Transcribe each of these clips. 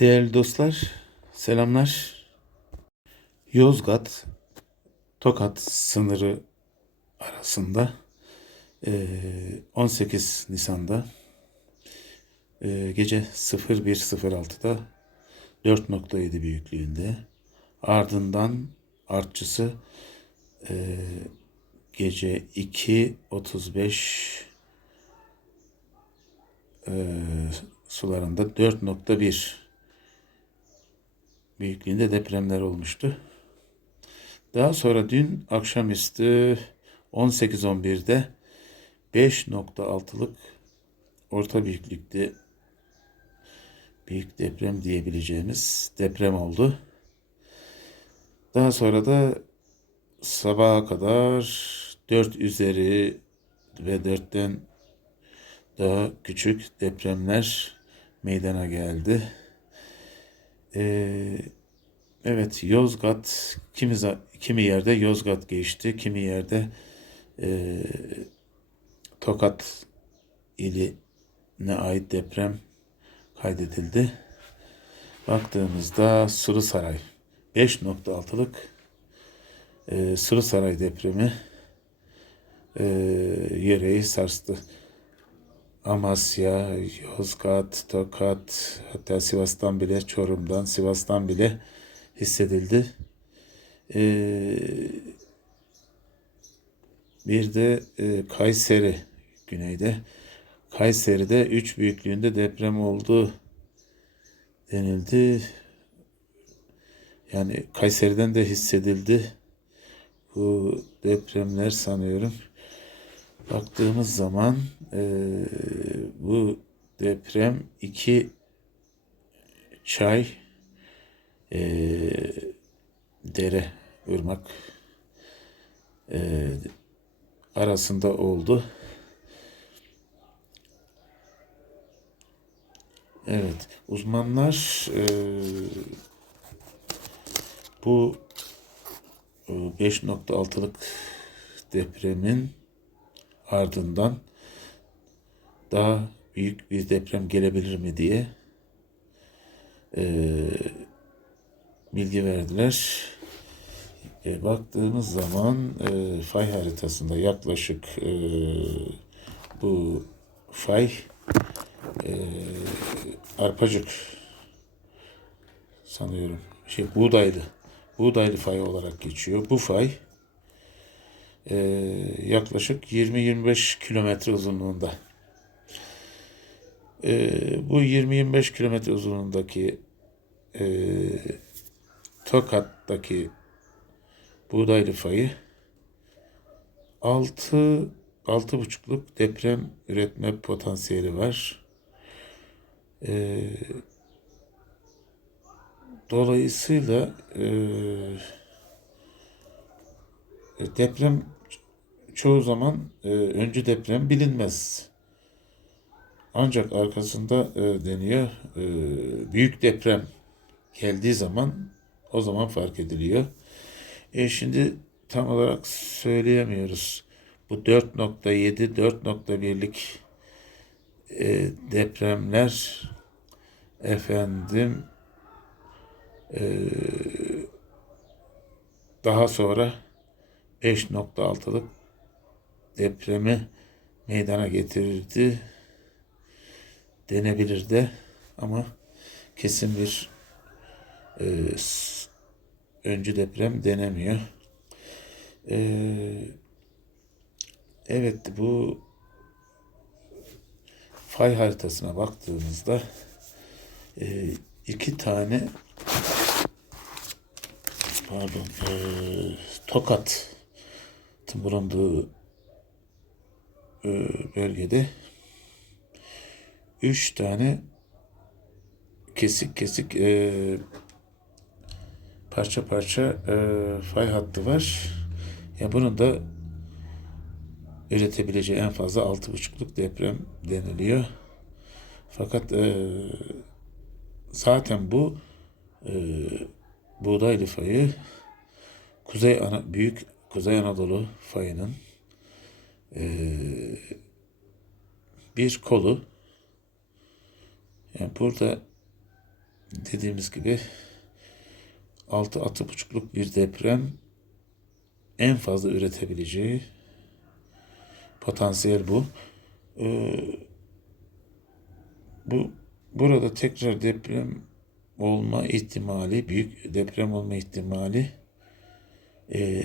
Değerli dostlar, selamlar. Yozgat, Tokat sınırı arasında eee, 18 Nisan'da gece 01.06'da 4.7 büyüklüğünde ardından artçısı gece 2.35 eee, sularında 4.1 büyüklüğünde depremler olmuştu. Daha sonra dün akşamüstü 18.11'de 5.6'lık orta büyüklükte büyük deprem diyebileceğimiz deprem oldu. Daha sonra da sabaha kadar 4 üzeri ve 4'ten daha küçük depremler meydana geldi. Ee, evet Yozgat kimi kimi yerde Yozgat geçti, kimi yerde ee, Tokat iline ait deprem kaydedildi. Baktığımızda Sırısaray 5.6'lık e, Sırısaray depremi e, yereyi sarstı. Amasya, Yozgat, Tokat, hatta Sivas'tan bile, Çorum'dan, Sivas'tan bile hissedildi. Ee, bir de e, Kayseri güneyde. Kayseri'de 3 büyüklüğünde deprem oldu denildi. Yani Kayseri'den de hissedildi. Bu depremler sanıyorum. Baktığımız zaman bu deprem iki çay eee, dere, ırmak eee, arasında oldu. Evet, uzmanlar eee, bu e, 5.6'lık depremin ardından daha büyük bir deprem gelebilir mi diye eee, bilgi verdiler. E, baktığımız zaman e, fay haritasında yaklaşık e, bu fay e, arpacık sanıyorum şey buğdaylı buğdaylı fay olarak geçiyor. Bu fay e, yaklaşık 20-25 kilometre uzunluğunda. E, bu 20-25 kilometre uzunluğundaki e, Tokat'taki buğdaylı fayı 6 altı buçukluk deprem üretme potansiyeli var. E, dolayısıyla e, deprem çoğu zaman e, öncü deprem bilinmez. Ancak arkasında e, deniyor e, büyük deprem geldiği zaman o zaman fark ediliyor. E şimdi tam olarak söyleyemiyoruz. Bu 4.7, 4.1'lik e, depremler efendim e, daha sonra 5.6'lık depremi meydana getirirdi denebilir de ama kesin bir e, öncü deprem denemiyor. E, evet bu fay haritasına baktığımızda e, iki tane pardon e, Tokat'ın bulunduğu e, bölgede üç tane kesik kesik e, parça parça e, fay hattı var. Ya bunun da üretebileceği en fazla altı buçukluk deprem deniliyor. Fakat e, zaten bu e, buğdaylı fayı Kuzey Ana, Büyük Kuzey Anadolu fayının e, bir kolu. Yani burada dediğimiz gibi 6 altı buçukluk bir deprem en fazla üretebileceği potansiyel bu. Ee, bu burada tekrar deprem olma ihtimali, büyük deprem olma ihtimali e,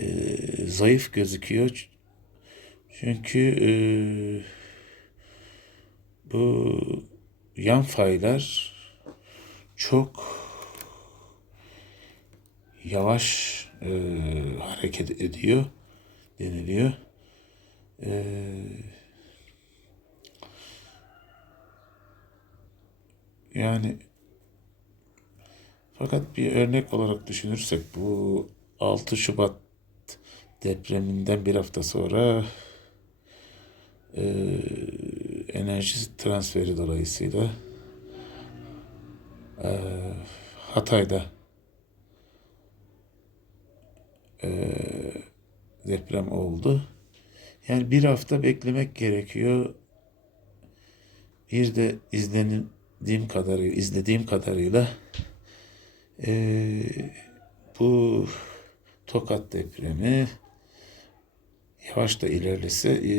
zayıf gözüküyor. Çünkü e, bu yan faylar çok yavaş e, hareket ediyor deniliyor. E, yani fakat bir örnek olarak düşünürsek bu 6 Şubat depreminden bir hafta sonra e, enerji transferi dolayısıyla e, Hatay'da e, deprem oldu. Yani bir hafta beklemek gerekiyor. Bir de izlendiğim kadarıyla, izlediğim kadarıyla e, bu Tokat depremi yavaş da ilerlese e,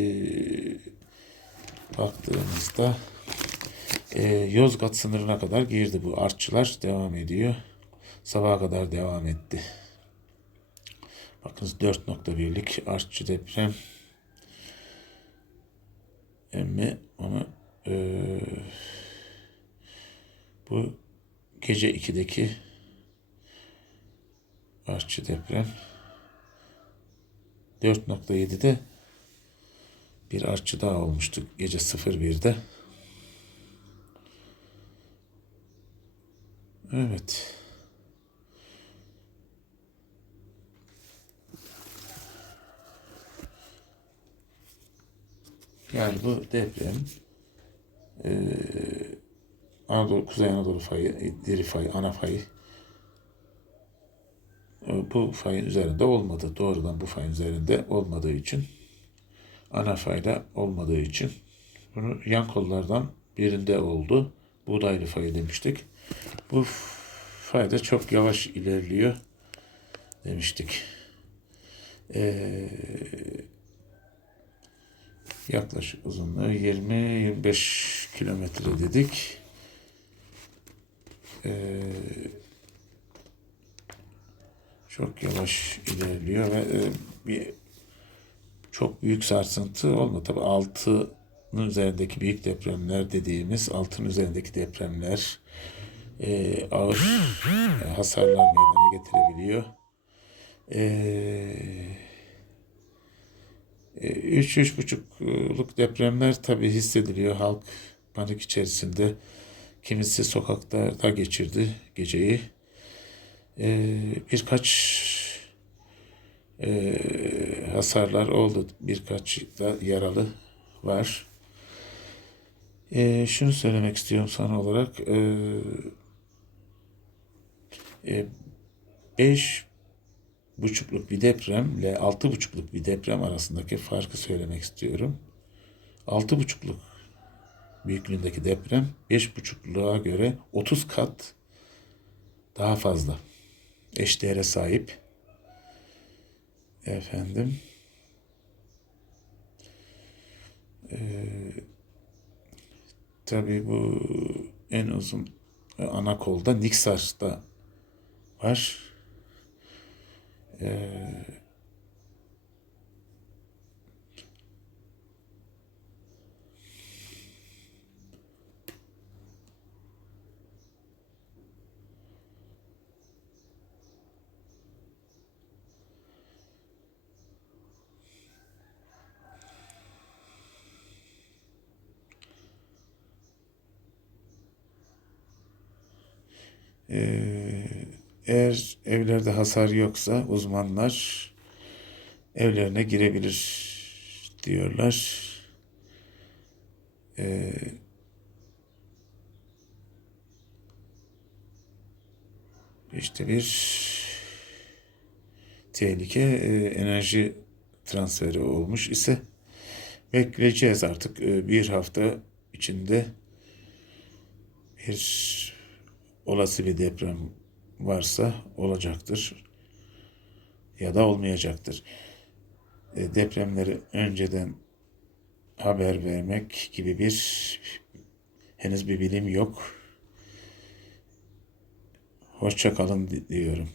baktığımızda e, Yozgat sınırına kadar girdi bu artçılar devam ediyor. Sabaha kadar devam etti. Bakınız 4.1'lik artçı deprem mi onu e, bu gece 2'deki artçı deprem 4.7'de bir artçı daha olmuştu gece 01'de. Evet. Yani bu deprem e, Anadolu, Kuzey Anadolu fayı, diri fay, ana fayı e, bu fayın üzerinde olmadı. Doğrudan bu fayın üzerinde olmadığı için ana fayda olmadığı için bunu yan kollardan birinde oldu. Buğdaylı fayı demiştik. Bu fayda çok yavaş ilerliyor demiştik. Ee, yaklaşık uzunluğu 20-25 kilometre dedik. Ee, çok yavaş ilerliyor ve e, bir çok büyük sarsıntı olmadı. Tabi altının üzerindeki büyük depremler dediğimiz altın üzerindeki depremler e, ağır e, hasarlar meydana getirebiliyor. E, 3-3,5'luk depremler tabi hissediliyor. Halk panik içerisinde. Kimisi sokaklarda geçirdi geceyi. Ee, birkaç e, hasarlar oldu. Birkaç da yaralı var. E, şunu söylemek istiyorum sana olarak. E, e, beş buçukluk bir depremle altı buçukluk bir deprem arasındaki farkı söylemek istiyorum. Altı buçukluk büyüklüğündeki deprem beş buçukluğa göre 30 kat daha fazla eşdeğere sahip. Efendim. Ee, tabii bu en uzun ana kolda Niksar'da var. Ee, eğer evlerde hasar yoksa uzmanlar evlerine girebilir diyorlar. Ee, işte bir tehlike e, enerji transferi olmuş ise bekleyeceğiz artık e, bir hafta içinde bir olası bir deprem varsa olacaktır ya da olmayacaktır. E, depremleri önceden haber vermek gibi bir henüz bir bilim yok. Hoşça kalın di- diyorum.